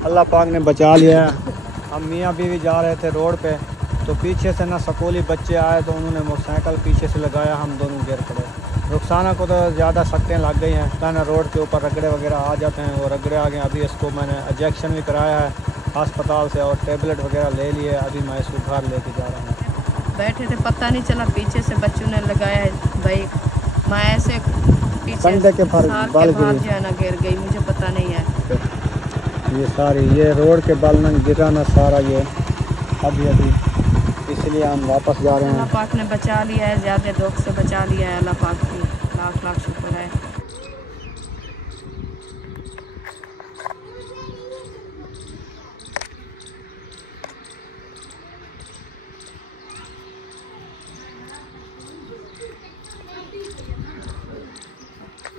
अल्लाह पाक ने बचा लिया। हम मियाँ बीवी जा रहे थे रोड पे, तो पीछे से ना स्कूली बच्चे आए तो उन्होंने मोटरसाइकिल पीछे से लगाया, हम दोनों गिर पड़े। रुखसाना को तो ज़्यादा सख्तें लग गई हैं, कहना रोड के ऊपर रगड़े वगैरह आ जाते हैं, वो रगड़े आ गए। अभी इसको मैंने इंजेक्शन भी कराया है अस्पताल से और टेबलेट वगैरह ले लिए। अभी मैं इसको घर लेके जा रहा हूँ। बैठे थे पता नहीं चला, पीछे से बच्चों ने लगाया है बाइक, मैं ऐसे पीछे के बाल जो है ना गिर गई, मुझे पता नहीं है। ये सारी ये रोड के बाल ना गिरा ना सारा ये अभी इसलिए हम वापस जा रहे हैं। अल्लाह पाक ने बचा लिया है, ज़्यादा दुख से बचा लिया है। अल्लाह पाक की लाख लाख शुक्र है।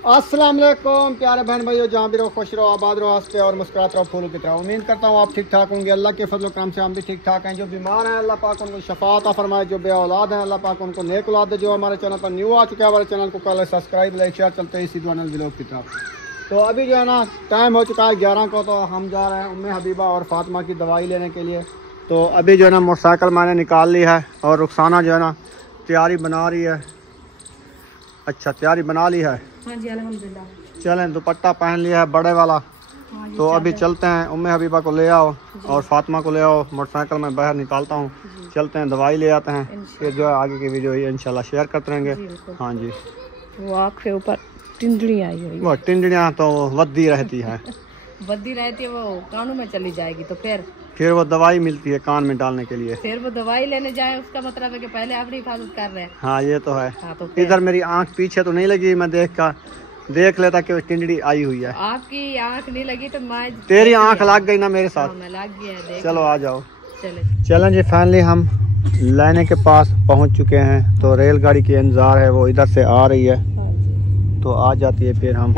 अस्सलाम वालेकुम प्यारे बहन भाइयों, जहाँ भी रहो खुश रहो, आबाद रहो, हंसते और मुस्कुराते रहो फूलों की तरह। उम्मीद करता हूँ आप ठीक ठाक होंगे। अल्लाह के फजल करम से हम भी ठीक ठाक हैं। जो बीमार हैं अल्लाह पाक उनको शफात फरमाए, जो बे औलाद हैं अल्लाह पाक उनको नेक औलाद दे। जो हमारे चैनल पर न्यू आ चुके हैं, हमारे चैनल को कल सब्सक्राइब लाइक शेयर चलते हैं इसी दुआनल व्लॉग की तरफ। तो अभी जो है ना टाइम हो चुका है 11 को, तो हम जा रहे हैं उम्मे हबीबा और फातिमा की दवाई लेने के लिए। तो अभी जो है ना मोटरसाइकिल मैंने निकाल ली है और रुखसाना जो है ना तैयारी बना रही है। अच्छा तैयारी बना ली है? हाँ जी अल्हम्दुलिल्लाह। चलें दुपट्टा पहन लिया है बड़े वाला। तो अभी चलते हैं, उम्मे हबीबा को ले आओ और फातिमा को ले आओ, मोटरसाइकिल में बाहर निकालता हूँ, चलते हैं दवाई ले आते हैं, फिर जो है आगे की वीडियो इंशाल्लाह शेयर करते रहेंगे। हाँ जी। वो आँख के ऊपर टिंडली आई हुई, वो टिंडलियाँ तो वद्दी रहती है बद्दी रहती है, वो कानों में चली जाएगी तो फिर वो दवाई मिलती है कान में डालने के लिए, फिर वो दवाई लेने जाए, उसका मतलब है कि पहले अपनी हिफाजत कर रहे हैं। हाँ ये तो है। हाँ, तो इधर मेरी आँख पीछे तो नहीं लगी, मैं देख लेता कि टिंडली आई हुई है। आपकी आँख नहीं लगी तो मैं तेरी आँख लग गई ना मेरे साथ। मैं लग गया है। चलो आ जाओ। चलें जी फाइनली हम लाने के पास पहुंच चुके हैं। तो रेलगाड़ी की इंतजार है, वो इधर से आ रही है, तो आ जाती है फिर हम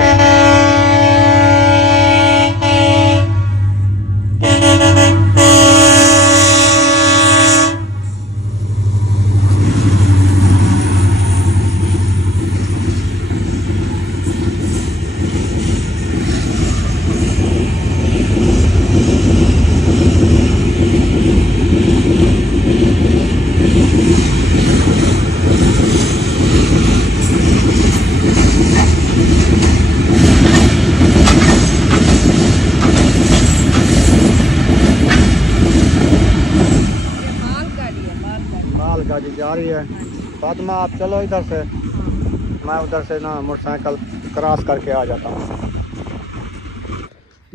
गाड़ी जा रही है। फातिमा आप चलो इधर से, मैं उधर से ना मोटरसाइकिल क्रॉस करके आ जाता हूँ।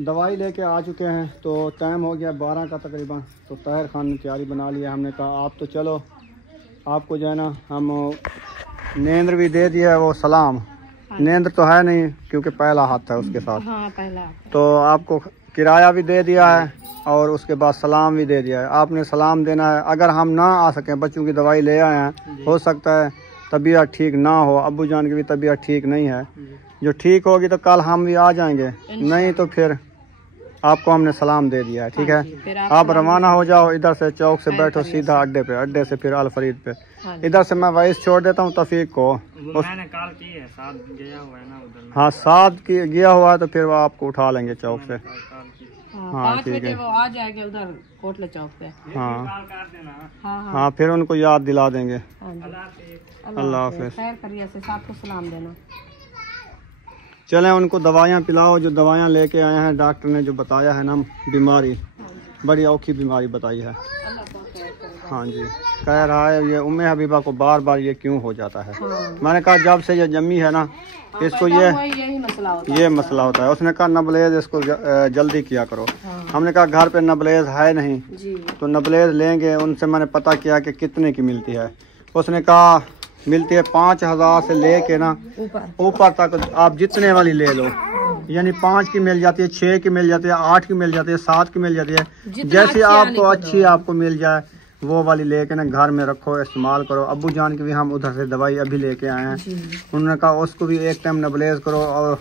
दवाई लेके आ चुके हैं, तो टाइम हो गया 12 का तकरीबन। तो ताहिर खान ने तैयारी बना ली है। हमने कहा आप तो चलो, आपको जो है ना हम नेंद्र भी दे दिया है, वो सलाम नेंद्र तो है नहीं क्योंकि पहला हाथ है उसके साथ। हाँ, पहला। तो आपको किराया भी दे दिया है और उसके बाद सलाम भी दे दिया है। आपने सलाम देना है। अगर हम ना आ सकें, बच्चों की दवाई ले आए हैं, हो सकता है तबीयत ठीक ना हो, अब्बू जान की भी तबीयत ठीक नहीं है, जो ठीक होगी तो कल हम भी आ जाएंगे, नहीं तो फिर आपको हमने सलाम दे दिया है। ठीक है, आप रवाना हो जाओ इधर से, चौक से बैठो सीधा अड्डे पे, अड्डे से फिर अल फरीद पे। इधर से मैं वॉइस छोड़ देता हूँ तफीक को। मैंने कॉल की है, साथ गया हुआ है ना उधर। हाँ साथ गया हुआ है, तो फिर वो आपको उठा लेंगे चौक से। हाँ ठीक है, वो आ जाएंगे उधर कोटले चौक पे। हाँ फिर उनको याद दिला देंगे। अल्लाह हाफिज़। खैर करिए से साथ को सलाम देना। चलें उनको दवाइयाँ पिलाओ, जो दवाइयाँ लेके आए हैं डॉक्टर ने जो बताया है ना, बीमारी बड़ी औखी बीमारी बताई है। हाँ जी, कह रहा है ये उम्मे हबीबा को बार बार ये क्यों हो जाता है। मैंने कहा जब से ये जम्मी है ना, इसको ये मसला होता है। उसने कहा नबलेज इसको जल्दी किया करो। हमने कहा घर पे नबलेज है नहीं, तो नबलेज लेंगे। उनसे मैंने पता किया कि कितने की मिलती है। उसने कहा मिलती है 5000 से लेके ना ऊपर तक, आप जितने वाली ले लो, यानी 5 की मिल जाती है, 6 की मिल जाती है, 8 की मिल जाती है, 7 की मिल जाती है। जैसी आपको अच्छी आपको मिल जाए वो वाली लेके ना घर में रखो, इस्तेमाल करो। अब्बू जान की भी हम उधर से दवाई अभी लेके आए हैं, उन्होंने कहा उसको भी एक टाइम नबलेज करो और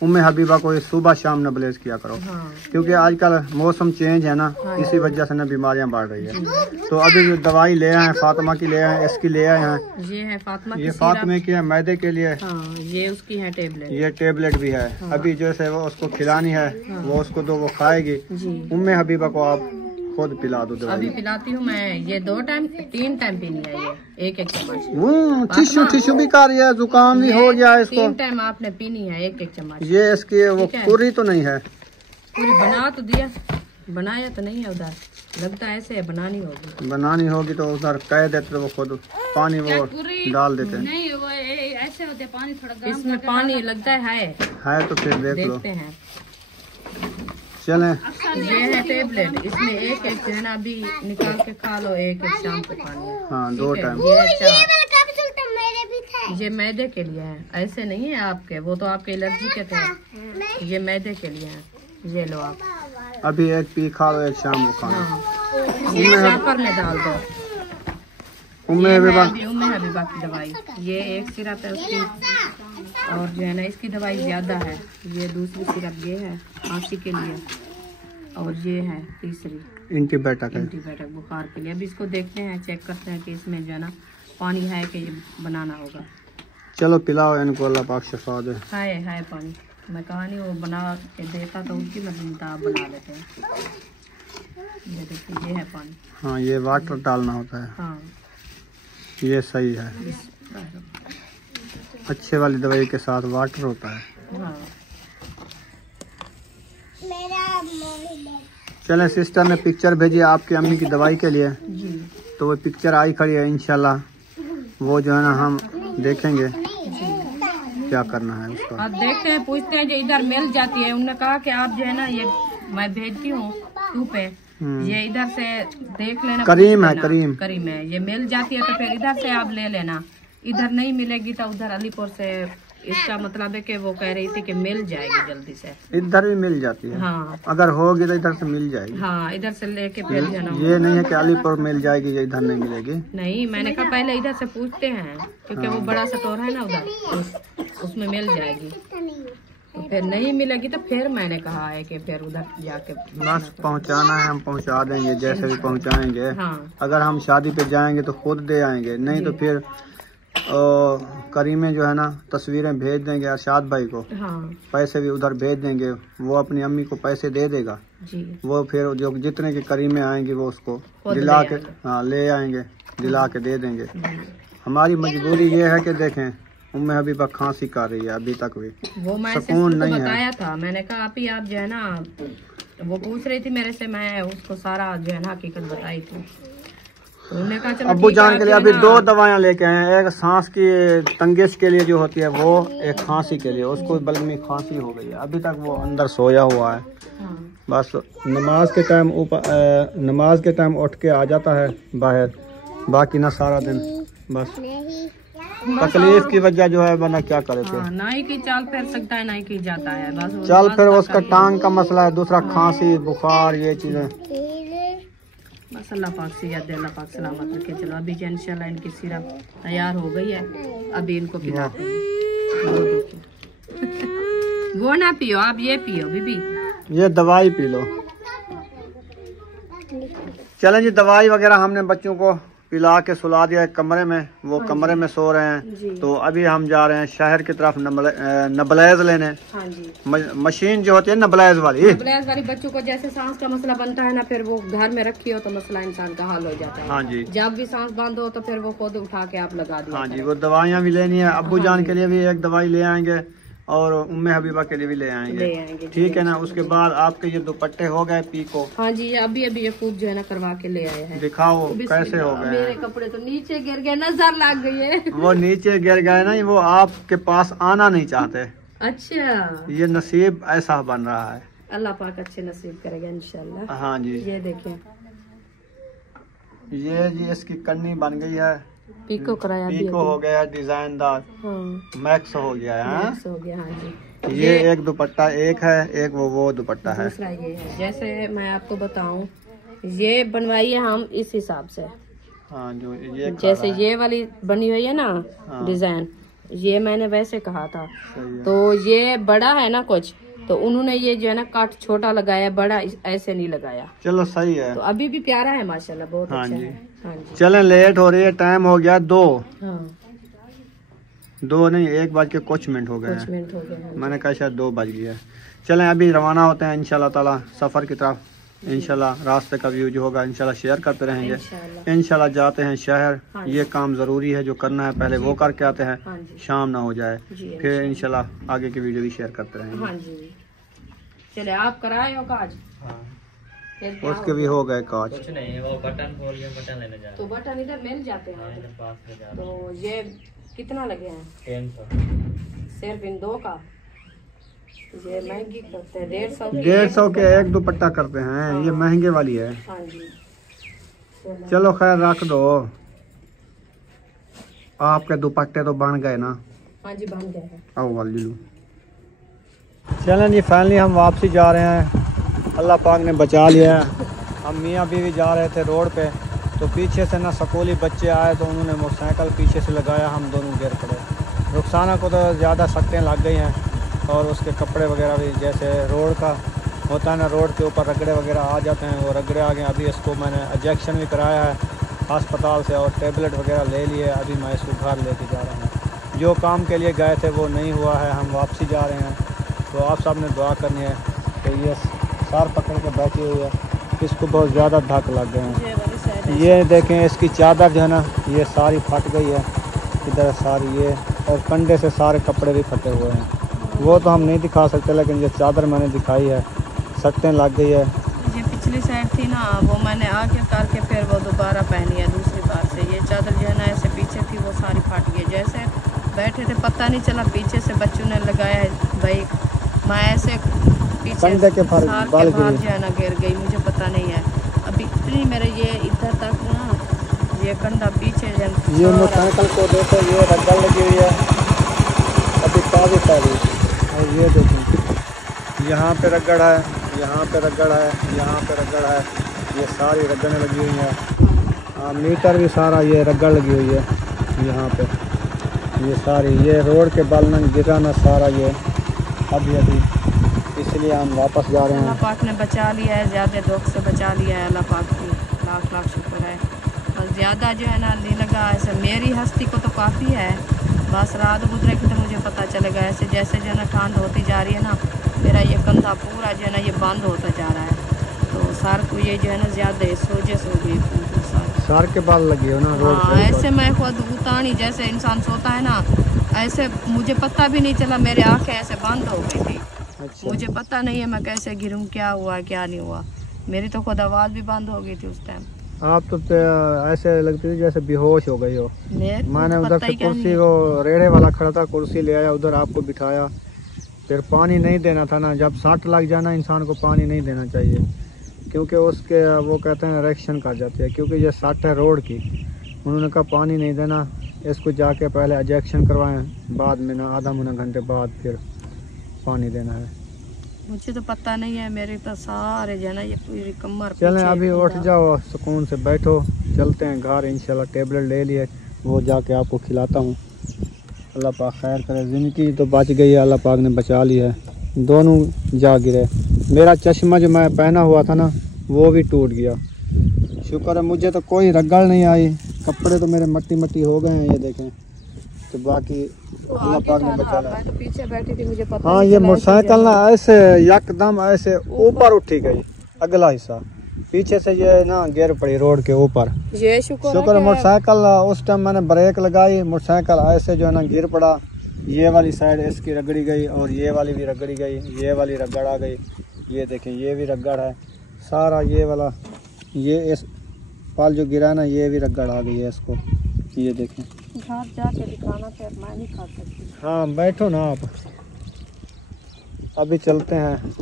उम्मे हबीबा को ये सुबह शाम नेबुलाइज किया करो। हाँ। क्योंकि आजकल मौसम चेंज है ना, हाँ। इसी वजह से ना बीमारियां बढ़ रही है। तो अभी जो दवाई ले आए हैं फातिमा की, ले आए इसकी ले आए हैं। ये है फातिमा की ये फातिमा की है मैदे के लिए। हाँ, ये उसकी है टेबलेट। ये टेबलेट भी है। हाँ। अभी जैसे वो उसको खिलानी है, हाँ। वो उसको दो, वो खाएगी। जी। उम्मे हबीबा को आप खुद पिला दो दवाई। अभी पिलाती हूँ मैं, ये 2 टाइम 3 टाइम पीनी है, ये एक चम्मच। टिश्यू भी खा रही है, जुकाम भी हो गया है इसको। 3 टाइम आपने पीनी है, एक चम्मच। ये इसकी वो पूरी तो नहीं है, पूरी बना तो दिया, बनाया तो नहीं है उधर, लगता है ऐसे बनानी होगी। बनानी होगी तो उधर कह देते तो वो खुद पानी वो डाल देते। नहीं वो ऐसे होते, पानी थोड़ा इसमें पानी लगता है तो फिर देख लो। देखते हैं। चलें, ये है टेबलेट, इसमें एक जो है ना अभी निकाल के खा लो, एक शाम को खानी है। हाँ 2 टाइम। ये मैदे के लिए है, ऐसे नहीं है आपके, वो तो आपके एलर्जी के थे, ये मैदे के लिए है। ये लो आप अभी एक पी खा लो, एक शाम को खाना। हाँ। ये पेपर में डाल दो। उम्मे हबीबा की दवाई, ये एक सिरप है उसकी, और जो है ना इसकी दवाई ज्यादा है। ये दूसरी सिरप ये है खांसी के लिए, और ये है तीसरी एंटीबायोटिक बुखार के लिए। अभी इसको देखते हैं, चेक करते हैं कि इसमें जो है ना पानी है कि ये बनाना होगा। चलो पिलाओ इनको, अल्लाह पाक शिफा दे। है पानी, मैं कहा नहीं वो बना के देता तो उनकी मर्जी था, आप बना लेते हैं। ये देखिए, ये है पानी। हाँ ये वाटर डालना होता है। हाँ ये सही है, अच्छे वाली दवाई के साथ वाटर होता है। हाँ। चलें, सिस्टर ने पिक्चर भेजी आपकी अम्मी की दवाई के लिए, जी। तो वो पिक्चर आई खड़ी है। इंशाल्लाह वो जो है ना हम देखेंगे क्या करना है उसका। आप देखते हैं, पूछते हैं जो इधर मिल जाती है। उन्होंने कहा कि आप जो है ना ये मैं भेजती हूँ तू पे, ये इधर से देख लेना। करीम है, करीम है, ये मिल जाती है तो फिर इधर से आप ले लेना। इधर नहीं मिलेगी तो उधर अलीपुर से, इसका मतलब है कि वो कह रही थी कि मिल जाएगी जल्दी से। इधर भी मिल जाती है। हाँ अगर होगी तो इधर से मिल जाएगी। हाँ, इधर से लेके फिर जाना। ये नहीं है कि अलीपुर मिल जाएगी या इधर नहीं मिलेगी। नहीं, मैंने कहा पहले इधर से पूछते हैं, क्योंकि वो बड़ा स्टोर है ना उधर, उसमें मिल जाएगी। तो फिर नहीं मिलेगी तो फिर मैंने कहा है कि फिर उधर जाके बस पहुंचाना है, हम पहुंचा देंगे जैसे भी पहुंचाएंगे। हाँ। अगर हम शादी पे जाएंगे तो खुद दे आएंगे, नहीं तो फिर करीमे जो है ना तस्वीरें भेज देंगे अरशाद भाई को। हाँ। पैसे भी उधर भेज देंगे, वो अपनी अम्मी को पैसे दे देगा जी। वो फिर जो जितने की करीमें आएंगी वो उसको दिला के, हाँ ले आएंगे, दिला के दे देंगे। हमारी मजबूरी ये है कि देखें उम्मे हबीबा खांसी कर रही है अभी तक भी, वो मैं सुकून नहीं है। बताया था, मैंने कहा आप ही आप जो है ना, वो पूछ रही थी मेरे से, मैं उसको सारा जो है ना हकीकत बताई थी। तो उन्होंने कहा चलो अब्बू जान के लिए अभी 2 दवाइयाँ लेके आए हैं, एक सांस की तंगिश के लिए जो होती है वो, एक खांसी के लिए। उसको बलगमी खांसी हो गई है, अभी तक वो अंदर सोया हुआ है। हाँ। बस नमाज के टाइम उठ के आ जाता है बाहर, बाकी ना सारा दिन बस तकलीफ की वजह जो है बना क्या करे थे। हाँ, ना ही की चाल फिर सकता है, ना ही की जाता है, बस चल फिर उसका टांग का मसला है, दूसरा खांसी बुखार ये चीजें। बस अल्लाह पाक से याद, अल्लाह पाक सलामत रखे। चलो अभी जो इंशाल्लाह इनकी सिरप तैयार हो गई है, अभी इनको पिलाते हैं। वो ना पियो, आप ये पियो बीबी, ये दवाई पी लो। चलें जी, दवाई वगैरह हमने बच्चों को पिला के सुला दिया एक कमरे में, वो कमरे में सो रहे हैं। तो अभी हम जा रहे हैं शहर की तरफ नेबुलाइज लेने। हाँ जी। मशीन जो होती है नेबुलाइज वाली बच्चों को जैसे सांस का मसला बनता है ना, फिर वो घर में रखी हो तो मसला इंसान का हल हो जाता है। हाँ जी। जब भी सांस बंद हो तो फिर वो खुद उठा के आप लगा दिया। हाँ जी, वो दवाइयाँ भी लेनी है। अब्बू जान के लिए भी एक दवाई ले आएंगे और उम्मे हबीबा के लिए भी ले आएंगे, ठीक है ना। उसके बाद आपके ये दुपट्टे हो गए पीको। हाँ जी, अभी ये खूब जो है ना करवा के ले आए हैं। दिखाओ कैसे हो गए। मेरे कपड़े तो नीचे गिर गए, नजर लग गई है। वो नीचे गिर गए ना, वो आपके पास आना नहीं चाहते। अच्छा, ये नसीब ऐसा बन रहा है। अल्लाह पाक अच्छे नसीब करेगा इंशाल्लाह। हाँ जी, ये देखें, ये जी इसकी कन्नी बन गई है, पीको कराया, पीको हो गया डिजाइनदार। हाँ। मैक्स हो गया है। मैक्स हो गया। हाँ जी। ये एक दुपट्टा एक है, एक वो दुपट्टा है। दूसरा ये है, जैसे मैं आपको बताऊं, ये बनवाई है हम इस हिसाब से। हाँ, जो ये जैसे ये वाली बनी हुई है ना डिजाइन, ये मैंने वैसे कहा था। सही है। तो ये बड़ा है ना कुछ, तो उन्होंने ये जो है ना काट छोटा लगाया, बड़ा ऐसे नहीं लगाया। चलो सही है। तो अभी भी प्यारा है माशाल्लाह, बहुत हाँ अच्छा जी। है। हाँ जी। चलें, लेट हो रही है, टाइम हो गया 2 नहीं 1:00 हो गए कुछ हैं। मिनट हो गए हैं। मैंने कहा शायद 2 बज गया है। चलें अभी रवाना होते हैं इंशाल्लाह ताला सफ़र की तरफ। इंशाल्लाह रास्ते का व्यू जो होगा इंशाल्लाह शेयर करते रहेंगे। इंशाल्लाह जाते हैं शहर। हाँ ये काम ज़रूरी है, जो करना है पहले वो करके आते हैं, हाँ जी। शाम ना हो जाए। जी, फिर इंशाल्लाह आगे की वीडियो भी शेयर करते रहेंगे। हाँ जी। चले, आप कराए हो काज? हाँ। फिर क्या उसके भी हो गए काज। कुछ नहीं, वो बटन खोल के बटन लेने जा तो बटन इधर मिल जाते हैं। रहे हैं, पास में जा तो ये कितना लगे हैं? 300। सिर्फ इन 2 का? ये महंगी करते हैं, 150 के 1 दुपट्टा करते हैं, ये महंगे वाली है। हाँ जी। चलो खैर रख दो, आपके दुपट्टे तो बन गए ना। हाँ जी, बन गए हैं। आओ वाली लूं। चलें जी, फाइनली हम वापसी जा रहे हैं। अल्लाह पाक ने बचा लिया है। हम मियाँ बीवी जा रहे थे रोड पे, तो पीछे से ना स्कूली बच्चे आए, तो उन्होंने मोटरसाइकिल पीछे से लगाया, हम दोनों गिर पड़े। रुखसाना को तो ज़्यादा सट्टें लग गई हैं, और उसके कपड़े वगैरह भी, जैसे रोड का होता है ना, रोड के ऊपर रगड़े वगैरह आ जाते हैं, वो रगड़े आ गए। अभी इसको मैंने इंजेक्शन भी कराया है अस्पताल से, और टेबलेट वगैरह ले लिए। अभी मैं इसको घर लेके जा रहा हूँ। जो काम के लिए गए थे वो नहीं हुआ है, हम वापसी जा रहे हैं। तो आप सब ने दुआ करनी है कि ये सार पकड़ के बैठी हुई है, इसको बहुत ज़्यादा धक लग गए हैं। ये देखें, इसकी चादर जो है ना, ये सारी फट गई है इधर सारी, ये और कंधे से सारे कपड़े भी फटे हुए हैं। वो तो हम नहीं दिखा सकते, लेकिन ये चादर मैंने दिखाई है, सट्टें लग गई है। ये पिछली साइड थी ना, वो मैंने आके करके फिर वो दोबारा पहनी है दूसरी बार से। ये चादर जो है ना ऐसे पीछे थी, वो सारी फट गई। जैसे बैठे थे पता नहीं चला, पीछे से बच्चों ने लगाया है भाई, मैं ऐसे पीछे कंधे के साल बाल के बाद जो है ना गिर गई, मुझे पता नहीं है। अभी इतनी मेरे ये इधर तक ना, ये कंधा पीछे ये मोटरसाइकिल को देखो, ये रगड़ लगी हुई है अभी ताज़ी ताज़ी। और ये देखो, यहाँ पे रगड़ है, यहाँ पे रगड़ है, यहाँ पे रगड़ है, ये सारी रगड़ने लगी हुई है। मीटर भी सारा ये रगड़ लगी हुई है यहाँ पे, ये सारी, ये रोड के बाल न गिरा ना सारा ये अभी, इसलिए हम वापस जा रहे हैं। अल्लाह पाक ने बचा लिया है, ज़्यादा दुख से बचा लिया है। अल्लाह पाक की लाख लाख शुक्र है। और ज़्यादा जो है ना नहीं लगा ऐसे, मेरी हस्ती को तो काफ़ी है, बस रात गुजरेगी तो मुझे पता चलेगा। ऐसे जैसे जो है ना ठंड होती जा रही है ना, मेरा ये कंधा पूरा जो है ना ये बंद होता जा रहा है। तो सर को ये जो है ना ज़्यादा सोजे सो गई, सर के बाल लगे हो ना रोड हाँ, पे। ऐसे मैं खुद उतानी, जैसे इंसान सोता है ना, ऐसे मुझे पता भी नहीं चला, मेरे आँखें ऐसे बंद हो गई थी। अच्छा। मुझे पता नहीं है मैं कैसे गिरूं, क्या हुआ क्या नहीं हुआ। मेरी तो खुद आवाज़ भी बंद हो गई थी उस टाइम। आप तो ऐसे लगती थी जैसे बेहोश हो गई हो। मैंने उधर से कुर्सी, वो रेड़े वाला खड़ा था, कुर्सी ले आया, उधर आपको बिठाया। फिर पानी नहीं देना था ना, जब सट लग जाना इंसान को पानी नहीं देना चाहिए, क्योंकि उसके वो कहते हैं रिएक्शन कर जाती है, क्योंकि ये सट है रोड की। उन्होंने कहा पानी नहीं देना, इसको जाके पहले इंजेक्शन करवाएं, बाद में ना आधा मुना घंटे बाद फिर पानी देना है। मुझे तो पता नहीं है, मेरे तो सारे जो है ना ये पूरी कमर। चलें अभी उठ जाओ, सुकून से बैठो, चलते हैं घर इंशाल्लाह। टेबलेट ले लिए, वो जाके आपको खिलाता हूँ। अल्लाह पाक खैर करे, ज़िंदगी तो बच गई है, अल्लाह पाक ने बचा ली है। दोनों जा गिरे, मेरा चश्मा जो मैं पहना हुआ था ना वो भी टूट गया। शुक्र है मुझे तो कोई रगड़ नहीं आई, कपड़े तो मेरे मट्टी मट्टी हो गए हैं, ये देखें। तो बाकी अल्लाह पाक ने बचा लिया। मैं तो पीछे बैठी थी, मुझे पता हाँ, नहीं ये चला मोटरसाइकिल ना ऐसे यकदम ऐसे ऊपर उठी गई, अगला हिस्सा पीछे से ये ना गिर पड़ी रोड के ऊपर। ये शुक्र है मोटरसाइकिल, उस टाइम मैंने ब्रेक लगाई, मोटरसाइकिल ऐसे जो है ना गिर पड़ा। ये वाली साइड इसकी रगड़ी गई, और ये वाली भी रगड़ी गई, ये वाली रगड़ आ गई। ये देखें, ये भी रगड़ है सारा, ये वाला, ये इस पाल जो गिरा ना ये भी रगड़ आ गई है इसको। ये देखें, घर जाके दिखाना, फिर मैं नहीं खा सकती। हाँ बैठो ना आप, अभी चलते हैं।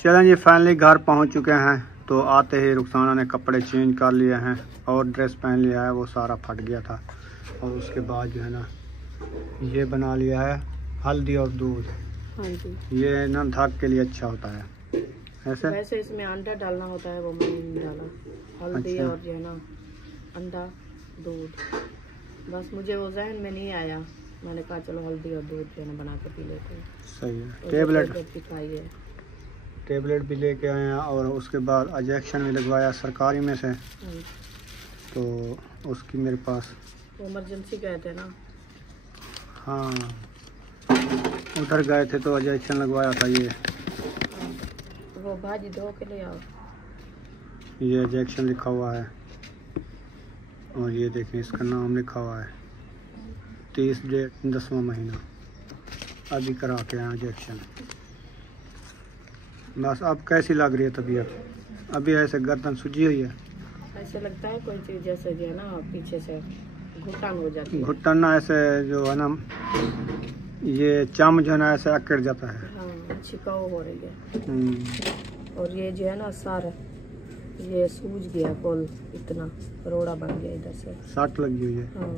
चलें जी, फाइनली घर पहुंच चुके हैं। तो आते ही रुखसाना ने कपड़े चेंज कर लिए हैं और ड्रेस पहन लिया है, वो सारा फट गया था। और उसके बाद जो है ना ये बना लिया है हल्दी और दूध। हाँ जी, ये ना धाक के लिए अच्छा होता है। ऐसे वैसे इसमें अंडा डालना होता है, वो मैंने नहीं डाला। हल्दी अच्छा। और जो है ना अंडा दूध बस मुझे वो जहन में नहीं आया, मैंने कहा चलो हल्दी और दूध जो है ना बना के पी लेते हैं। सही है। और टेबलेट भी खाई है। टेबलेट भी लेके आए हैं और उसके बाद इंजेक्शन भी लगवाया सरकारी में से, तो उसकी मेरे पास वो इमरजेंसी गए थे ना। हाँ, उधर गए थे तो इंजेक्शन लगवाया था। ये वो भाजी धो के ले आओ। ये इंजेक्शन लिखा हुआ है और ये देखें इसका नाम लिखा हुआ है 30 डेट 10वां महीना। अभी करा के आया इंजेक्शन। बस अब कैसी लग रही है तबीयत? अभी ऐसे गर्दन सूजी हुई है, ऐसे लगता है कोई चीज जैसे जो है ना पीछे से घुटन हो जाती है। घुटन ना ऐसे जो है ना, ये चम जो है ना ऐसे अकड़ जाता है। हाँ, छिकाव हो रही है। और ये जो है ना सर ये सूज गया, कुल इतना रोड़ा बन गया इधर से, सट लगी हुई है। हाँ,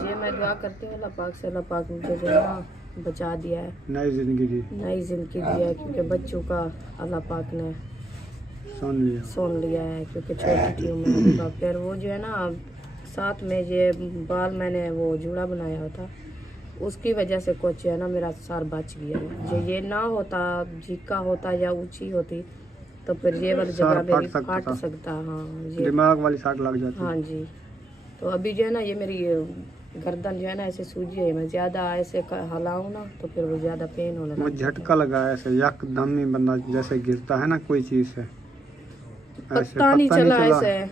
ये मैं दुआ करती हूँ अल्लाह पाक से, अल्लाह पाक मुझे जो है ना बचा दिया है, नई जिंदगी दी, नई जिंदगी दी है, क्योंकि बच्चों का अल्लाह पाक ने सुन लिया है, क्योंकि छोटी थी उम्र का। फिर वो जो है ना साथ में ये बाल मैंने वो जूड़ा बनाया होता, उसकी वजह से कुछ है ना मेरा सर बच गया है। जो ये ना होता, झीका होता या ऊंची होती तो फिर ये वाली जगह मेरी फट सकता। हाँ, ये दिमाग वाली साट लग जाती। हाँ जी। तो अभी जो है ना ये मेरी गर्दन जो है ना ऐसे सूजी है, मैं ज्यादा ऐसे हिलाऊं ना तो फिर वो ज्यादा पेन होने लगता है। झटका लगा है ऐसे, यकदम ही बंदा जैसे गिरता है ना कोई चीज से, पता नहीं चला ऐसे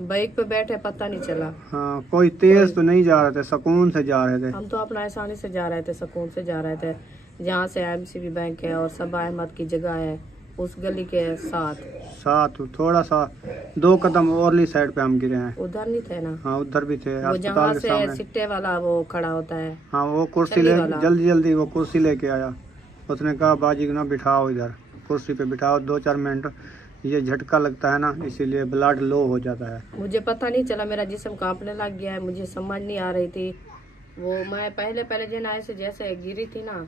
बाइक पे बैठे, पता नहीं चला। हाँ, कोई तेज तो नहीं जा रहे थे, सुकून से जा रहे थे। हम तो अपना आसानी से जा रहे थे, सुकून से जा रहे थे। जहाँ से एमसीबी बैंक है और सबा अहमद की जगह है, उस गली के साथ थोड़ा सा 2 कदम औरली साइड पे हम गिरे हैं। उधर नहीं थे ना? हाँ, उधर भी थे, वो जहाँ अस्पताल के सामने। से सिट्टे वाला वो खड़ा होता है। हाँ, वो कुर्सी ले जल्दी वो कुर्सी लेके आया। उसने कहा बाजी को ना बिठाओ, इधर कुर्सी पे बिठाओ 2-4 मिनट। ये झटका लगता है ना, इसीलिए ब्लड लो हो जाता है। मुझे पता नहीं चला, मेरा जिस्म कांपने लग गया है, मुझे समझ नहीं आ रही थी। वो मैं पहले जो ना ऐसे जैसे गिरी थी ना,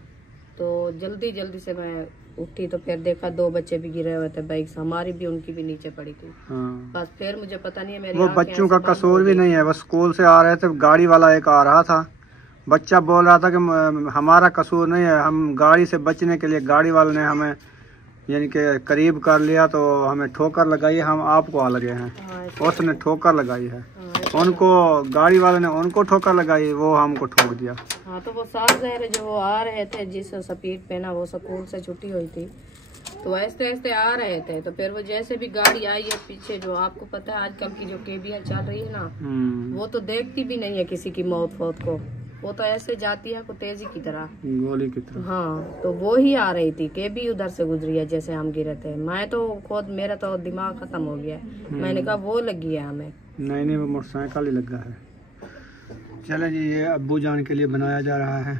तो जल्दी से मैं उठी तो फिर देखा 2 बच्चे भी गिरे हुए थे बाइक से, हमारी भी उनकी भी नीचे पड़ी थी। हाँ। बस फिर मुझे पता नहीं है, मेरी वो बच्चों का कसूर भी नहीं है, बस स्कूल से आ रहे थे, गाड़ी वाला एक आ रहा था, बच्चा बोल रहा था कि हमारा कसूर नहीं है, हम गाड़ी से बचने के लिए गाड़ी वाले ने हमें यानी कि करीब कर लिया तो हमें ठोकर लगाई, हम आपको आ लगे हैं। हाँ, उसने ठोकर लगाई है, उनको गाड़ी वाले ने उनको ठोकर लगाई, वो हमको ठोक दिया। हाँ, तो वो साथ जो वो आ रहे थे जिस स्पीड पे ना, वो स्कूल से छुट्टी हुई थी तो ऐसे आ रहे थे, तो फिर वो जैसे भी गाड़ी आई है पीछे, जो आपको पता है आजकल की जो केबियां चल रही है ना, वो तो देखती भी नहीं है किसी की मौत को, वो तो ऐसे जाती है को तेजी की तरह, गोली की तरह। हाँ, तो वो ही आ रही थी, केबी उधर से गुजरी है जैसे हम गिरे थे। मैं तो खुद, मेरा तो दिमाग खत्म हो गया। मैंने कहा वो लगी है हमें। नहीं, वो मोटरसाइकिल ही लगा है। चले जी, ये अब्बू जान के लिए बनाया जा रहा है।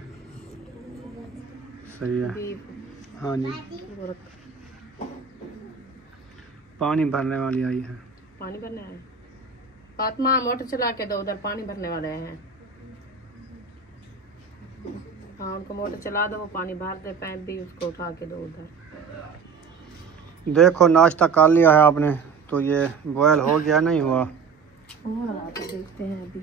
सही है। हाँ जी, पानी भरने वाली आई है। पानी भरने आए फातिमा, मोटर चला के दो, उधर पानी भरने वाले हैं। हाँ, उनको मोटर चला दो, वो पानी भर दे, पैप भी उसको उठा के दो उधर। देखो नाश्ता कर लिया है आपने, तो ये बॉयल हो गया नहीं हुआ? हो रहा तो देखते हैं अभी।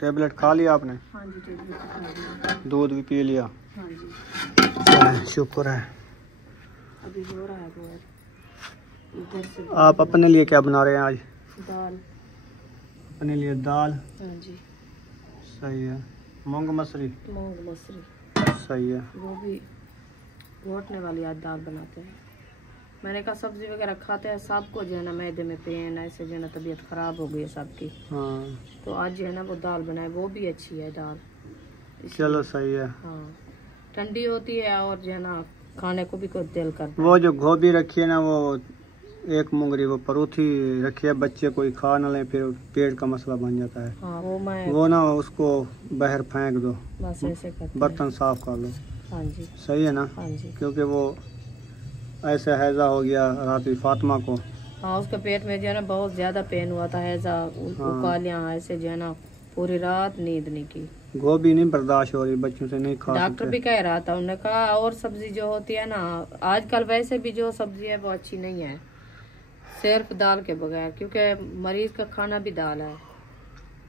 टेबलेट खा लिया आपने? हाँ जी, टेबलेट खा लिया। दूध भी पी लिया? हाँ जी, शुक्र है। अभी हो रहा है बॉयल इधर से। आप अपने लिए क्या बना रहे हैं आज? दाल। अपने लिए दाल? हाँ जी, सही है। मूंग मसूरी? सही है। वो भी घोटने वाली आज दाल बनाते हैं। मैंने कहा सब्जी वगैरह खाते हैं, सबको जो है ना मैदे में पेन, ऐसे जो है ना तबीयत खराब हो गई है सबकी। हाँ, तो आज जो है ना वो दाल बनाए, वो भी अच्छी है दाल। चलो सही है। हाँ, ठंडी होती है और जो है ना खाने को भी कोई दिल करता है। वो जो गोभी रखी है ना, वो एक मुंगरी वो परूथी रखी है, बच्चे कोई खा ना ले फिर पेट का मसला बन जाता है। हाँ, वो ना उसको बाहर फेंक दो, बस ऐसे करते हैं। बर्तन साफ कर लो। हाँ जी, सही है ना? हाँ जी, क्योंकि वो ऐसे हैजा हो गया रात फातिमा को। हाँ, उसके पेट में जो है ना बहुत ज्यादा पेन हुआ था, हैजा, उकालियाँ, ऐसे जो है ना पूरी रात नींद नहीं की। गोभी नहीं बर्दाश्त हो रही, बच्चों से नहीं खा सकते। डॉक्टर भी कह रहा था, उन्होंने कहा और सब्जी जो होती है ना आजकल, वैसे भी जो सब्जी है वो अच्छी नहीं है, सिर्फ दाल के बगैर, क्योंकि मरीज का खाना भी दाल है,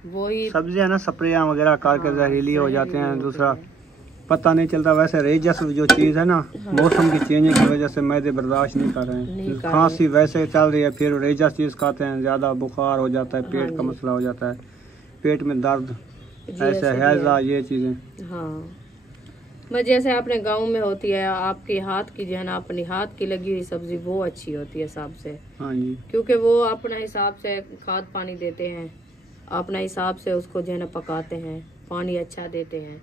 वही सब्जी है ना स्प्रे वगैरह करके जहरीली हो जाते हैं। दूसरा पता नहीं चलता। वैसे रेजस जो चीज़ है ना, मौसम की चेंजिंग की वजह से मैदे बर्दाश्त नहीं कर रहे हैं। खांसी वैसे चल रही है, फिर रेजस चीज़ खाते हैं, ज़्यादा बुखार हो जाता है, पेट का मसला हो जाता है, पेट में दर्द, ऐसे हैजा, ये चीज़ें। हाँ, मैं जैसे अपने गांव में होती है, आपके हाथ की जो है ना, अपनी हाथ की लगी हुई सब्जी वो अच्छी होती है सबसे। हाँ जी, क्योंकि वो अपने हिसाब से खाद पानी देते हैं, अपने हिसाब से उसको जो है ना पकाते हैं, पानी अच्छा देते हैं।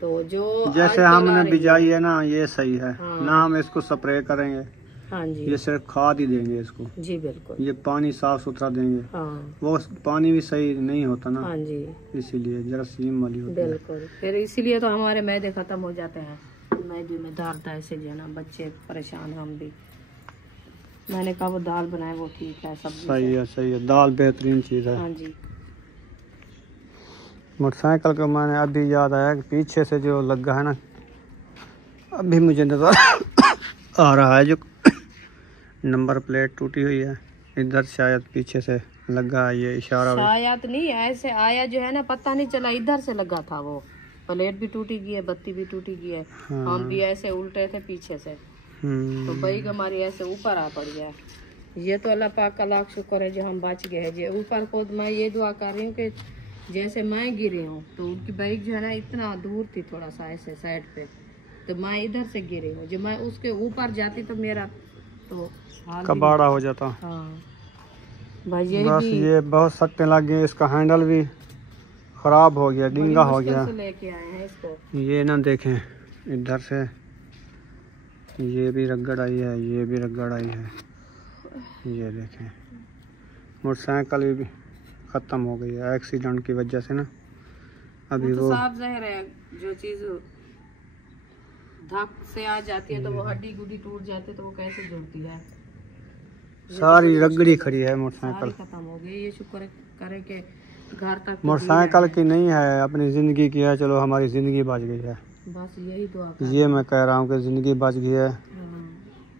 तो जो जैसे हमने बिजाई है ना, ये सही है। हाँ। ना हम इसको स्प्रे करेंगे, हाँ जी, ये सिर्फ खाद ही देंगे इसको। जी बिल्कुल। ये पानी साफ सुथरा देंगे, हाँ वो पानी भी सही नहीं होता ना, हाँ जी इसीलिए जरासीम वाली होती है। बिल्कुल। फिर इसीलिए तो हमारे मैदे खत्म हो जाते हैं, मैदे में दर्द ऐसे जो है ना, बच्चे परेशान, हम भी। मैंने कहा वो दाल बनाए वो ठीक है, सब्जी सही है, सही है, दाल बेहतरीन चीज़ है। हाँ जी। मोटरसाइकिल को मैंने अभी याद आया कि पीछे से जो लगा है ना, अभी मुझे नजर आ रहा है, जो नंबर प्लेट टूटी हुई है, इधर शायद पीछे से लगा है, ये इशारा भी। शायद नहीं, ऐसे आया जो है ना, पता नहीं चला, इधर से लगा था वो। प्लेट भी टूटी गई है, बत्ती भी टूटी गई है। हाँ। हम भी ऐसे उल्टे थे पीछे से, तो बाइक हमारी ऐसे ऊपर आ पड़ गया। ये तो अल्लाह पाक का लाख शुक्र है जो हम बच गए हैं। जो ऊपर को मैं ये दुआ कर रही हूँ कि जैसे मैं गिरी हूँ, तो उनकी बाइक जो है ना इतना दूर थी, थोड़ा सा ऐसे साइड पे, तो मैं इधर से गिरी हूँ। जो मैं उसके ऊपर जाती तो मेरा तो हाल कबाड़ा हो जाता। हाँ भाई, ये बस ये बहुत सट्टे लग गए, इसका हैंडल भी खराब हो गया, डिंगा हो गया। लेके आए हैं इसको। ये ना देखें, इधर से ये भी रगड़ आई है, ये भी रगड़ आई है, ये देखें। मोटरसाइकिल भी ख़त्म हो गई है एक्सीडेंट की वजह से ना। अभी तो वो साफ ज़ाहिर है, जो चीज़ धक से आ जाती है तो वो हड्डी गुड्डी टूट जाती है, तो वो कैसे जुड़ती है। सारी रगड़ी खड़ी है सारी मोटरसाइकिल। खत्म हो गई। ये शुक्र करे कि घर तक मोटरसाइकिल की नहीं है, अपनी ज़िंदगी की है। चलो हमारी ज़िंदगी बच गई है, बस यही दुआ कर। ये मैं कह रहा हूँ कि ज़िंदगी बच गई है। हाँ,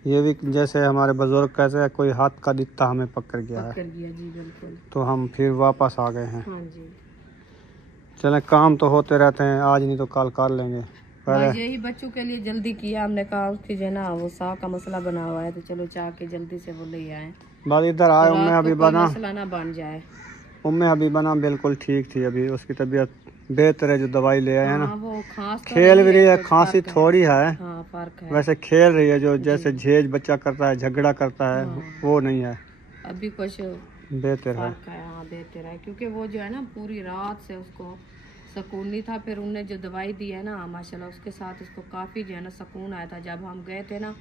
ये भी जैसे हमारे बुजुर्ग कहते हैं, कोई हाथ का दित्ता हमें पकड़ गया है, कर गया जी बिल्कुल। तो हम फिर वापस आ गए हैं। हाँ जी, चले, काम तो होते रहते हैं, आज नहीं तो कल कर लेंगे। पहले यही बच्चों के लिए जल्दी किया हमने, कहा उसकी जो है ना वो साह का मसला बना हुआ है, तो चलो चाह के जल्दी से वो ले आए, बाद इधर आए, उम्मे अभी बना, मसला ना बन जाए। उम्मे अभी बना बिल्कुल ठीक थी, अभी उसकी तबीयत बेहतर है, जो दवाई ले आए हैं ना। हाँ, वो खांस तो खेल नहीं भी रही है, कुछ खांसी फर्क है। थोड़ी है, हाँ फर्क है। वैसे खेल रही है, जो जैसे झेज बच्चा करता है, झगड़ा करता है, वो नहीं है, अभी कुछ बेहतर है। फर्क है। हाँ बेहतर है, क्योंकि वो जो है ना पूरी रात से उसको सुकून नहीं था। फिर उनने जो दवाई दी है ना, माशाल्लाह उसके साथ उसको काफ़ी जो है ना सुकून आया था। जब हम गए थे ना,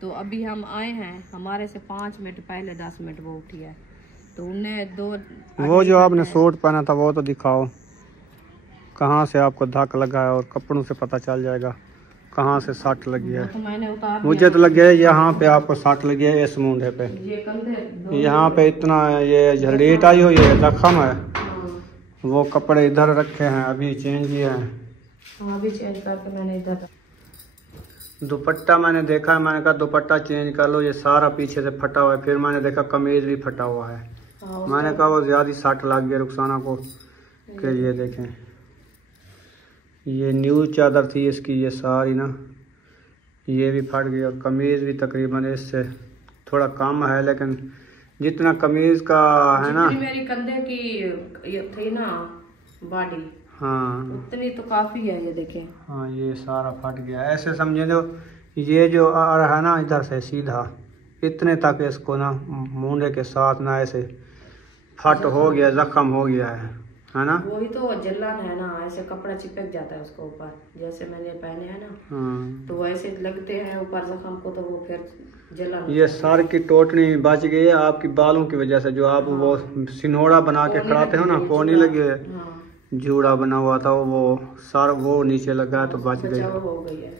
तो अभी हम आए हैं, हमारे से 5 मिनट पहले 10 मिनट वो उठी है, तो उनने वो जो आपने सूट पहना था वो तो दिखाओ, कहाँ से आपको धक्का लगा है, और कपड़ों से पता चल जाएगा कहाँ से सट लगी है। तो मैंने उतार मुझे तो लगे यहाँ पे आपको सट लगी है, इस मुंडे पे, ये कंधे यहाँ पे इतना ये झरड़ीट आई हुई है, जख्म है। वो कपड़े इधर रखे हैं, अभी चेंज किए हैं। हाँ अभी चेंज करके मैंने इधर। दुपट्टा मैंने देखा, मैंने कहा दुपट्टा चेंज कर लो, ये सारा पीछे से फटा हुआ है। फिर मैंने देखा कमीज भी फटा हुआ है। हाँ, मैंने कहा वो ज्यादा सट लग गया रुखसाना को, कि ये देखें, ये न्यू चादर थी इसकी, ये सारी ना ये भी फट गई, और कमीज भी तकरीबन इससे थोड़ा कम है, लेकिन जितना कमीज का है ना, मेरी कंधे की ये थी ना बॉडी, हाँ उतनी तो काफी है। ये देखें, हाँ, ये सारा फट गया। ऐसे समझे जो ये जो आ रहा है ना इधर से सीधा इतने तक, इसको ना मुंडे के साथ ना ऐसे फट हो गया, जख्म हो गया है ना। वही तो जलन है ना, ऐसे कपड़ा चिपक जाता है उसके ऊपर, जैसे मैंने पहने हैं ना, हाँ, तो वैसे लगते हैं ऊपर जख्म को, तो वो फिर जलन। ये सर की टोटनी बच गई है आपकी बालों की वजह से, जो आप वो सिनोड़ा बना के खड़ाते हो ना, पोनी लगी है, हाँ, जूड़ा बना हुआ था, वो सर वो नीचे लगा है, तो बच गई। बचाव हो गई है,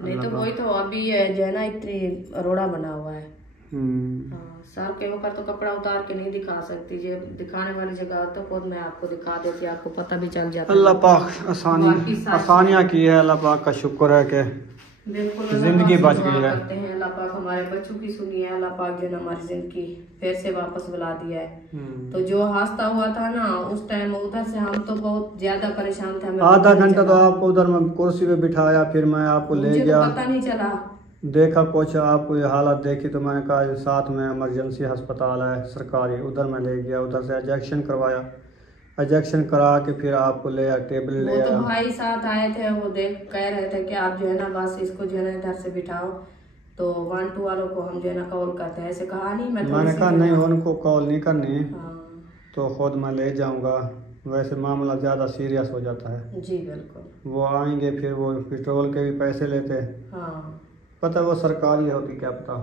नहीं तो वही तो अभी ये जो है ना इतनी रोड़ा बना हुआ है। हाँ, सर के ऊपर तो कपड़ा उतार के नहीं दिखा सकती, ये दिखाने वाली जगह तो खुद मैं आपको दिखा देती, आपको पता भी चल जाता। अल्लाह पाक आसानियाँ की है, अल्लाह पाक का शुक्र है कि बिल्कुल जिंदगी बच गई है। करते हैं अल्लाह पाक हमारे बच्चों की सुनी है, अल्लाह पाक जो है ना हमारी जिंदगी फिर से वापस बुला दिया है। तो जो हादसा हुआ था ना उस टाइम उधर से हम तो बहुत ज्यादा परेशान थे। हमें आधा घंटा तो आपको उधर मैं कुर्सी पे बिठाया, फिर मैं आपको ले मुझे तो गया, पता नहीं चला। देखा कुछ आपको ये हालत देखी तो मैंने कहा साथ में इमरजेंसी अस्पताल है सरकारी, उधर मैं ले गया, उधर से इंजेक्शन करवाया, इंजेक्शन करा के फिर आपको ले आया, टेबल ले वो तो आया। भाई साथ आए थे, वो देख कह रहे थे कि आप जो है ना बस इसको जो है ना इधर से बिठाओ, तो 1-2 वालों को हम जो है ना कॉल करते हैं। ऐसे कहा नहीं, मैंने कहा नहीं उनको कॉल नहीं करनी, हाँ। तो खुद मैं ले जाऊंगा, वैसे मामला ज़्यादा सीरियस हो जाता है। जी बिल्कुल। वो आएंगे फिर वो पेट्रोल के भी पैसे लेते, हाँ पता वो सरकारी होती क्या पता।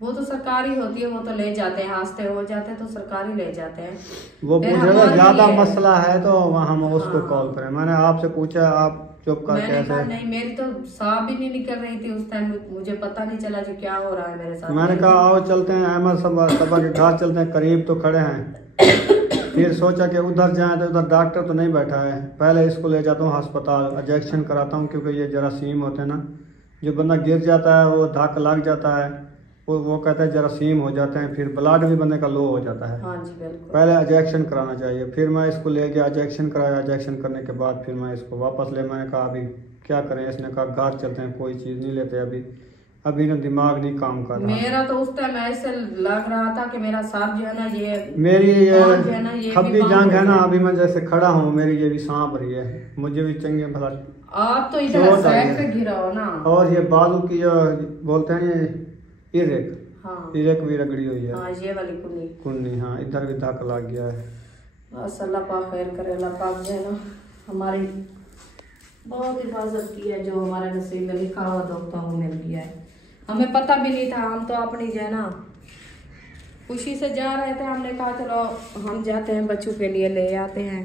वो तो सरकारी होती है, वो तो ले जाते हैं, हादसे हो जाते हैं तो सरकारी ले जाते हैं। वो फिर पूछेगा हमारे ज्यादा लिए- मसला है तो हम उसको हाँ। कॉल करें। मैंने आपसे पूछा, आप चुप कर मैंने कहा कैसे। नहीं, मेरी तो सांस भी नहीं निकल रही थी उस टाइम, मुझे पता नहीं चला कि क्या हो रहा है मेरे साथ। मैंने कहा आओ चलते हैं अहमद सबा के घर चलते हैं, करीब तो खड़े हैं। फिर सोचा कि उधर जाएं तो उधर डॉक्टर तो नहीं बैठा है, पहले इसको ले जाता हूँ अस्पताल, इंजेक्शन कराता हूँ, क्योंकि ये जरासीम होते हैं ना, जो बंदा गिर जाता है वो धक्का लग जाता है, वो कहते हैं जरासीम हो जाते हैं, फिर ब्लड भी बंदे का लो हो जाता है। हाँ जी बिल्कुल। पहले इंजेक्शन कराना चाहिए। फिर मैं इसको ले गया, इंजेक्शन कराया, इंजेक्शन करने के बाद फिर मैं इसको वापस ले, मैंने कहा अभी क्या करें, इसने कहा घर चलते हैं, कोई चीज़ नहीं लेते अभी ना दिमाग नहीं काम कर रहा। मेरा तो उस टाइम ऐसे लग रहा था कि मेरा सर जो है ना, ये मेरी ये कान जो है ना, ये भी खब्बी बांध जंग है ना, हो अभी मैं जैसे खड़ा हूँ मेरी ये भी सांप रही है, मुझे भी चंगे भला। आप तो इधर चोट आई साइड है। पे गिरा हो ना। और ये बालू की जो बोलते हैं ये इरेक, हाँ इरेक भी रगड़ी हुई है, हाँ, ये वाली कुन्नी कुन्नी, हाँ इधर भी धक्का लग गया है। बस अल्लाह पाक खैर करे, अल्लाह पाक जो है ना हमारी बहुत हिफाजत की है, जो हमारे नसीब में लिखा हुआ होता वो मिल गया है। हमें पता भी नहीं था, हम तो अपनी जो है ना खुशी से जा रहे थे, हमने कहा चलो हम जाते हैं बच्चों के लिए ले आते हैं,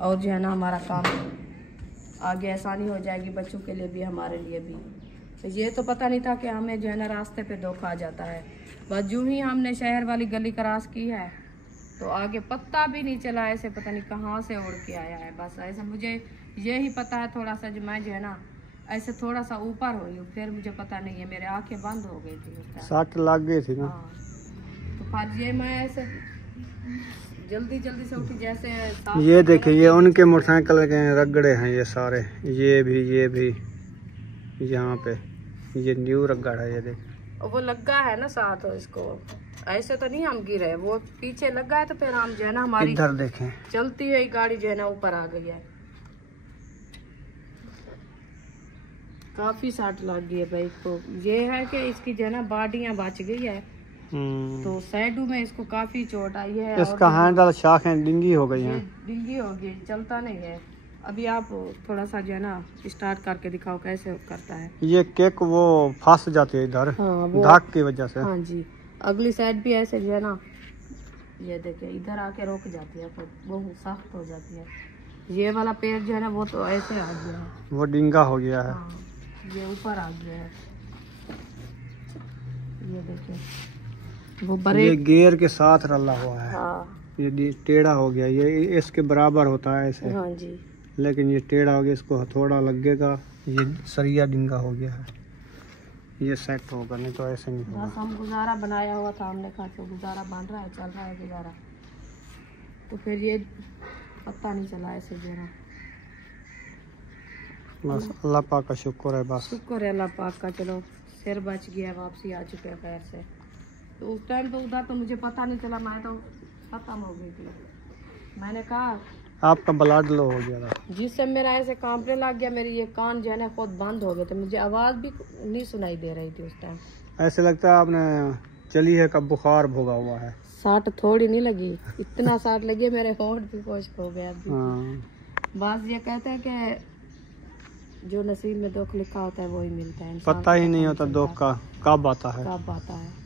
और जो है ना हमारा काम आगे आसानी हो जाएगी बच्चों के लिए भी हमारे लिए भी। तो ये तो पता नहीं था कि हमें जो है ना रास्ते पे धोखा आ जाता है। बस यूं ही हमने शहर वाली गली क्रॉस की है तो आगे पता भी नहीं चला, ऐसे पता नहीं कहाँ से उड़ के आया है। बस ऐसे मुझे ये ही पता है थोड़ा सा, जो मैं जो है ना ऐसे थोड़ा सा ऊपर हुई हूँ, फिर मुझे पता नहीं है, मेरे आंखें बंद हो गई थी उस टाइम। सट लग गई थी ना। हाँ, तो फिर ये मैं ऐसे जल्दी जल्दी से उठी, जैसे ये देखिए ये उनके मोटरसाइकिल के रगड़े हैं ये सारे, ये भी यहाँ पे ये न्यू रगड़ है, ये देखिए वो लगा है ना साथ, इसको ऐसे तो नहीं हम गिरे, वो पीछे लगा है, तो फिर हम जो है ना हमारी इधर देखें चलती हुई गाड़ी जो है ना ऊपर आ गई है, काफी साट लग गई है भाई को। ये है कि इसकी जो है ना बाडियां बच गई है, तो साइडों में इसको काफी चोट आई है। इसका और हैंडल शाखें डिंगी हो गई ये हैं। डिंगी हो गई, चलता नहीं है। अभी आप थोड़ा सा जो है ना स्टार्ट करके दिखाओ कैसे करता है। ये केक वो फंस जाती है इधर, हाँ, वो धाक की वजह से। हाँ जी, अगली साइड भी ऐसे जो है ना, ये देखिए इधर आके रुक जाती है, तो वो सख्त हो जाती है। ये वाला पैर जो है ना वो तो ऐसे आ गया है, वो डिंगा हो गया है। हाँ, ये ऊपर आ गया है, ये देखिए वो ये ब्रेक। गियर के साथ रला हुआ है। हाँ ये टेढ़ा हो गया, ये इसके बराबर होता है ऐसे, हाँ जी, लेकिन ये टेढ़ा हो गया, इसको हथौड़ा लगेगा, ये सरिया डिंगा हो गया है, ये सेट होगा, नहीं तो ऐसे नहीं होगा। बस हम गुजारा बनाया हुआ था, हमने कहा तो गुजारा बन रहा है, चल रहा है गुजारा, तो फिर ये पता नहीं चला ऐसे जो है। बस अल्लाह पाक का शुक्र है, बस शुक्र है अल्लाह पाक का, चलो सिर बच गया, वापसी आ चुके हैं खैर से। तो उस टाइम तो उधर तो मुझे पता नहीं चला, मैं तो खत्म हो गई थी। मैंने कहा आपका ब्लड लो हो गया था। जिससे मेरा ऐसे कांपने लग गया, मेरी ये कान जो है ना खुद बंद हो गए थे, मुझे आवाज़ भी नहीं सुनाई दे रही थी उस टाइम। ऐसे लगता है आपने चली है कब बुखार भोगा हुआ है। साट थोड़ी नहीं लगी, इतना साट लगी मेरे होंठ भी खुश्क हो गया अभी। हाँ। बस ये कहते हैं कि जो नसीब में दुख लिखा होता है वही मिलता है, इंसान पता ही को नहीं होता दुख का कब आता है। कब आता है।